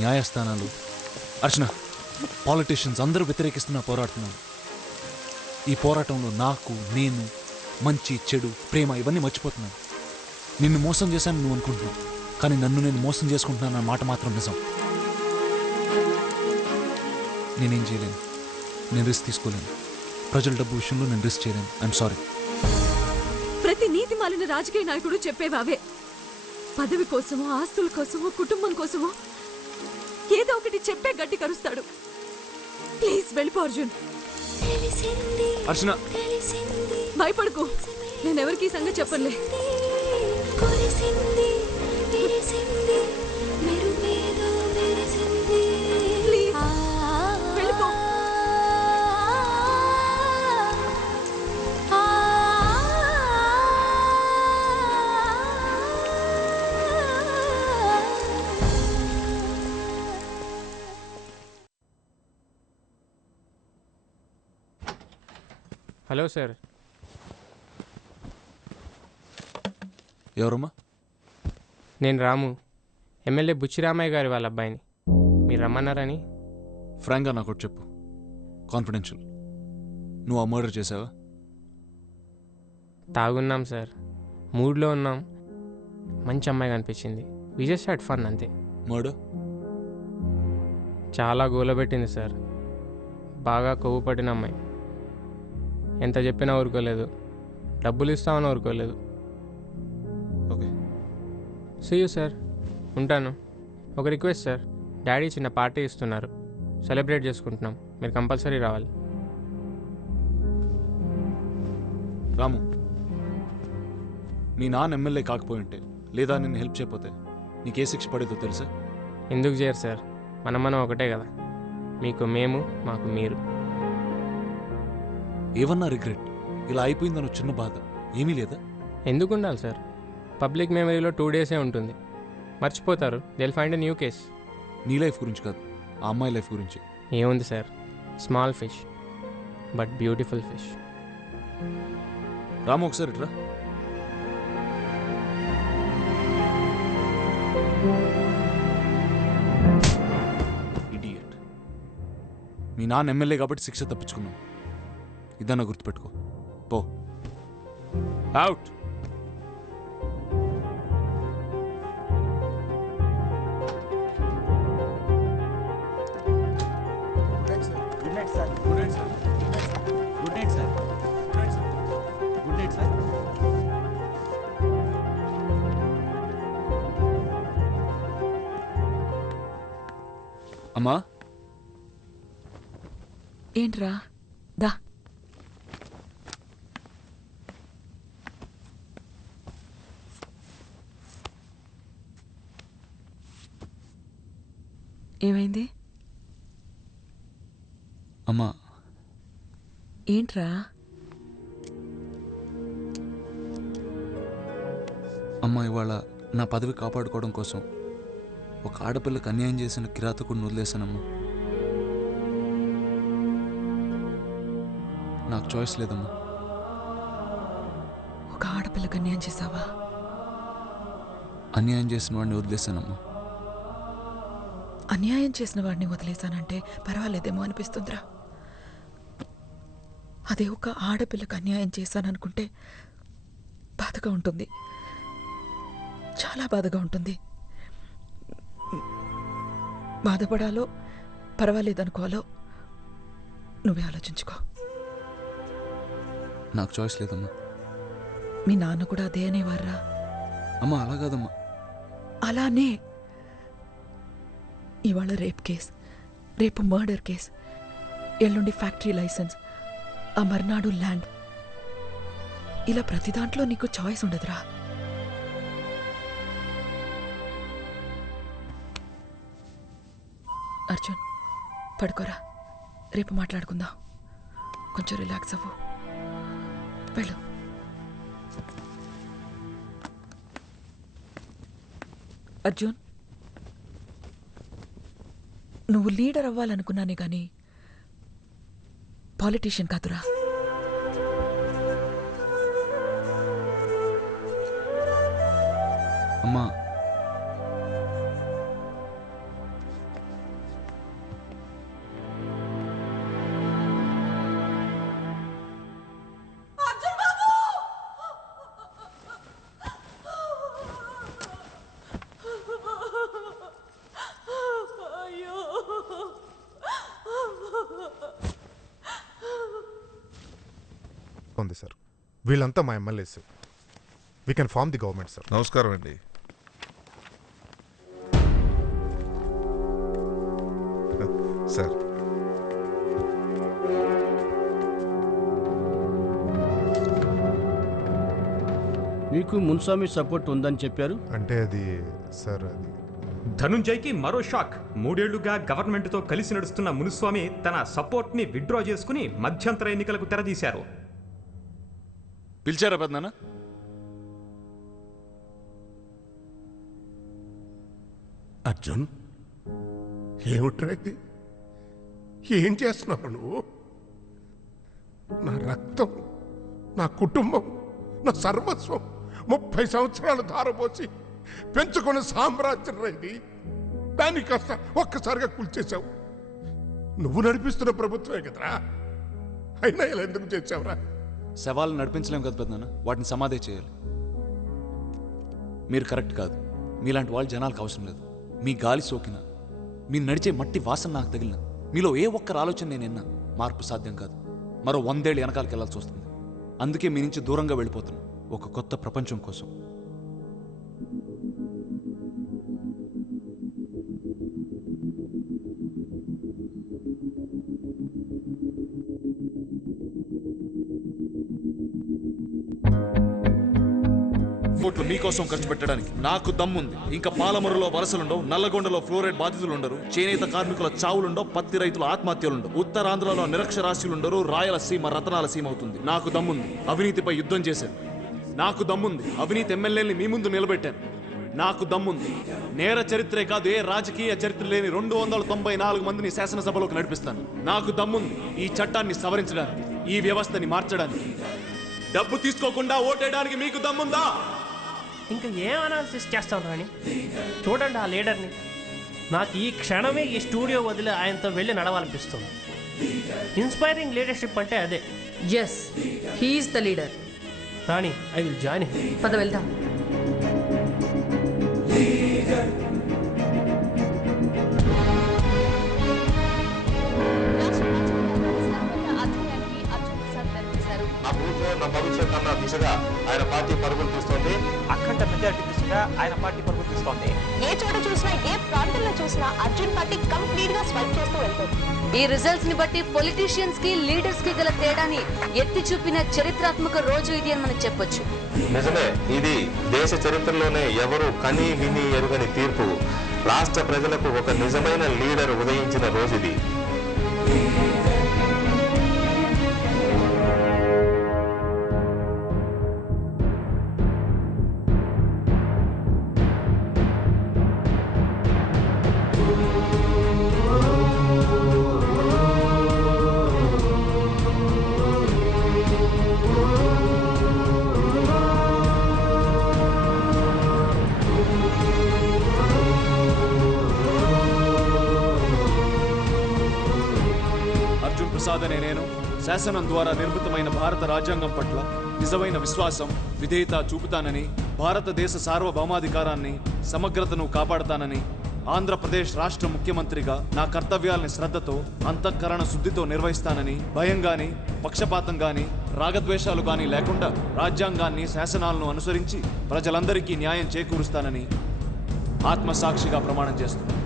న్యాయస్థానాలు, అర్చన, పాలిటీషియన్స్ అందరూ వ్యతిరేకిస్తున్నా పోరాడుతున్నాను. ఈ పోరాటంలో నాకు, నేను, మంచి చెడు, ప్రేమ ఇవన్నీ మర్చిపోతున్నాను. నిన్ను మోసం చేశాను నువ్వు అనుకుంటున్నావు, కానీ నన్ను నేను మోసం చేసుకుంటున్నాను అన్న మాట మాత్రం నిజం. నేనేం చేయలేను, నేను రిస్క్ తీసుకోలేను. ప్రజల డబ్బు విషయంలో నేను రిస్క్ చేయలేను. I'm sorry. ప్రతి నీతి మాలిన రాజకీయ నాయకుడు చెప్పేవావే. పదవి కోసమో, ఆస్తుల కోసమో, కుటుంబం కోసమో ఏదో ఒకటి చెప్పే గట్టి కరుస్తాడు. ప్లీజ్ వెళ్ళిపో అర్జున్. అర్చన, భయపడకు, నేనెవరికి సంగతి చెప్పలే. వెళ్ళిపో. Hello sir. ఎవరమ్మా? నేను రాము, ఎమ్మెల్యే బుచ్చిరామయ్య గారి వాళ్ళ అబ్బాయిని. మీరు రమ్మన్నారని. ఫ్రాంక్గా నాకు ఒకటి చెప్పు, కాన్ఫిడెన్షియల్. నువ్వు ఆ మర్డర్ చేసావా? తాగున్నాం సార్, మూడ్లో ఉన్నాం, మంచి అమ్మాయి కనిపించింది, వి జస్ట్ హ్యాడ్ ఫన్ అంతే. మర్డర్ చాలా గోలబెట్టింది సార్, బాగా కొవ్వు పట్టిన అమ్మాయి. ఎంత చెప్పినా ఊరుకోలేదు, డబ్బులు ఇస్తామని ఊరుకోలేదు. ఓకే, సీ యూ సార్, ఉంటాను. ఒక రిక్వెస్ట్ సార్, డాడీ చిన్న పార్టీ ఇస్తున్నారు, సెలబ్రేట్ చేసుకుంటున్నాం, మీరు కంపల్సరీ రావాలి. రాము, మీ నాన్న ఎమ్మెల్యే కాకపోయి ఉంటే, లేదా నిన్ను హెల్ప్ చేయకపోతే నీకే శిక్ష పడేదో తెలుసా? ఎందుకు చేయరు సార్, మనం ఒకటే కదా, మీకు మేము, మాకు మీరు. ఏమన్నా రిగ్రెట్? ఇలా అయిపోయిందన్న చిన్న బాధ ఏమీ లేదా? ఎందుకు ఉండాలి సార్, పబ్లిక్ మెమరీలో 2 డేసే ఉంటుంది, మర్చిపోతారు. They will find a new case. నీ లైఫ్ గురించి కాదు, ఆ అమ్మాయి లైఫ్ గురించి. ఏముంది sir, small fish but beautiful fish. Ramu, ఒకసారి ఇట్రా. ఇడియట్. మీ నాన్న ఎమ్మెల్యే కాబట్టి శిక్ష తప్పించుకున్నాం, ఇదన్నా గుర్తుపెట్టుకో. పో, అవుట్. అమ్మా, ఏంట్రా? దా. ఏమైంది? అమ్మా. ఏంట్రా? అమ్మా, ఇవాళ నా పదవి కాపాడుకోవడం కోసం ఒక ఆడపిల్లకు అన్యాయం చేసిన కిరాతకుడిని వదిలేశానమ్మా. నాకు చాయిస్ లేదమ్మా. ఒక ఆడపిల్లకు అన్యాయం చేసావా? అన్యాయం చేసిన వాడిని వదిలేశానమ్మా. అన్యాయం చేసిన వాడిని వదిలేశానంటే పర్వాలేదేమో అనిపిస్తుందిరా. అదే ఒక ఆడపిల్లకు అన్యాయం చేశాననుకుంటే బాధగా ఉంటుంది, చాలా బాధగా ఉంటుంది. బాధపడాలో పర్వాలేదనుకోవాలో నువ్వే ఆలోచించుకో. నాకు చాయిస్ లేదమ్మా. మీ నాన్న కూడా అదే అనేవారా? అమ్మా, అలా కాదమ్మా. అలానే ఇవాళ రేప్ కేస్, రేపు మర్డర్ కేస్, ఎల్లుండి ఫ్యాక్టరీ లైసెన్స్, ఆ మర్నాడు ల్యాండ్, ఇలా ప్రతి దాంట్లో నీకు చాయిస్ ఉండదురా. అర్జున్, పడుకోరా, రేపు మాట్లాడుకుందాం. కొంచెం రిలాక్స్ అవ్వు, వెళ్ళు. అర్జున్, నువ్వు లీడర్ అవ్వాలనుకున్నానే గాని పాలిటీషియన్ కాదురా. అమ్మా, ఉంది సార్. వీళ్ళంతా మా MLAs. We can form the government sir. నమస్కారం అండి. సార్ మీకు మున్స్వామి సపోర్ట్ ఉందని చెప్పారు. అంటే అది సార్, అది ధనుంజయ్కి మరో షాక్. 3 ఏళ్లుగా గవర్నమెంట్తో కలిసి నడుస్తున్న మునుస్వామి తన సపోర్ట్ని విత్డ్రా చేసుకుని మధ్యంతర ఎన్నికలకు తెరదీశారు. పిలిచారా పెద్దనా? అర్జున్, ఏమిట్రా ఇది? ఏం చేస్తున్నావు నువ్వు? నా రక్తం, నా కుటుంబం, నా సర్వస్వం 30 సంవత్సరాలు ధారపోసి పెంచుకున్న సామ్రాజ్యం ఇది. దాన్ని కాస్త ఒక్కసారిగా కూల్చేశావు. నువ్వు నడిపిస్తున్న ప్రభుత్వమే కదరా, అయినా ఇలా ఎందుకు చేసావురా? శవాలు నడిపించలేం కదా పెద్దనా, వాటిని సమాధి చేయాలి. మీరు కరెక్ట్ కాదు. మీలాంటి వాళ్ళు జనాలకు అవసరం లేదు. మీ గాలి సోకిన, మీరు నడిచే మట్టి వాసన నాకు తగిలిన, మీలో ఏ ఒక్కరు ఆలోచన నేను విన్నా మార్పు సాధ్యం కాదు. మరో 100 ఏళ్ళు వెనకాలకి వెళ్ళాల్సి వస్తుంది. అందుకే మీ నుంచి దూరంగా వెళ్ళిపోతున్నా, ఒక కొత్త ప్రపంచం కోసం. కోట్లు మీకోసం ఖర్చు పెట్టడానికి నాకు దమ్ముంది. ఇంకా పాలమరులో వలసలుండవు, నల్లగొండలో ఫ్లోరైడ్ బాధితులుండరు, చేనేత కార్మికుల చావులుండవు, పత్తి రైతుల ఆత్మహత్యలుండవు, ఉత్తరాంధ్రలో నిరక్షరాస్యులుండరు, రాయలసీమ రతనాల సీమ అవుతుంది. నాకు దమ్ముంది. అవినీతిపై యుద్ధం చేశాను. నాకు దమ్ముంది. అవినీతి ఎమ్మెల్యేని మీ ముందు నిలబెట్టాను. నాకు దమ్ముంది. నేర చరిత్రే కాదు, ఏ రాజకీయ చరిత్ర లేని 294 మందిని శాసనసభలోకి నడిపిస్తాను. నాకు దమ్ముంది ఈ చట్టాన్ని సవరించడానికి, ఈ వ్యవస్థని మార్చడానికి. డబ్బు తీసుకోకుండా ఓటేయడానికి మీకు దమ్ముందా? ఇంకా ఏం అనాలిసిస్ చేస్తాం రాని? చూడండి ఆ లీడర్ని. నాకు ఈ క్షణమే ఈ స్టూడియో వదిలి ఆయనతో వెళ్ళి నడవాలనిపిస్తుంది. ఇన్స్పైరింగ్ లీడర్షిప్ అంటే అదే. Yes, he is the leader. Rani, I will join. పద వెళ్దాం. ఆ బూత్లో నా భవిష్యత్ అన్న దిశగా ఆయన పార్టీ పరుగులు తీస్తోంది. అఖండ మెజారిటీ దిశగా ఆయన పార్టీ పరుగులు తీస్తోంది. ఏ చోట చూసినా, ఏ ప్రాంతంలో చూసినా అర్జున్ పార్టీ కంప్లీట్ గా స్వైప్ చేస్తూ వెళ్తుంది. ఈ రిజల్ట్స్ ని బట్టి పొలిటీషియన్స్ కి, లీడర్స్ కి గల తేడాని ఎత్తి చూపిన చరిత్రాత్మక రోజు ఇది అని మనం చెప్పొచ్చు. నిజమే, ఇది దేశ చరిత్రలోనే ఎవరు కని విని ఎరుగని తీర్పు. రాష్ట్ర ప్రజలకు ఒక నిజమైన లీడర్ ఉదయించిన రోజు ఇది. ప్రసాద్ అనే నేను శాసనం ద్వారా నిర్మితమైన భారత రాజ్యాంగం పట్ల నిజమైన విశ్వాసం, విధేయత చూపుతానని, భారతదేశ సార్వభౌమాధికారాన్ని, సమగ్రతను కాపాడతానని, ఆంధ్రప్రదేశ్ రాష్ట్ర ముఖ్యమంత్రిగా నా కర్తవ్యాల్ని శ్రద్ధతో, అంతఃకరణ శుద్ధితో నిర్వహిస్తానని, భయం గాని, పక్షపాతం గాని, రాగద్వేషాలు గాని లేకుండా రాజ్యాంగాన్ని, శాసనాలను అనుసరించి ప్రజలందరికీ న్యాయం చేకూరుస్తానని ఆత్మసాక్షిగా ప్రమాణం చేస్తున్నాను.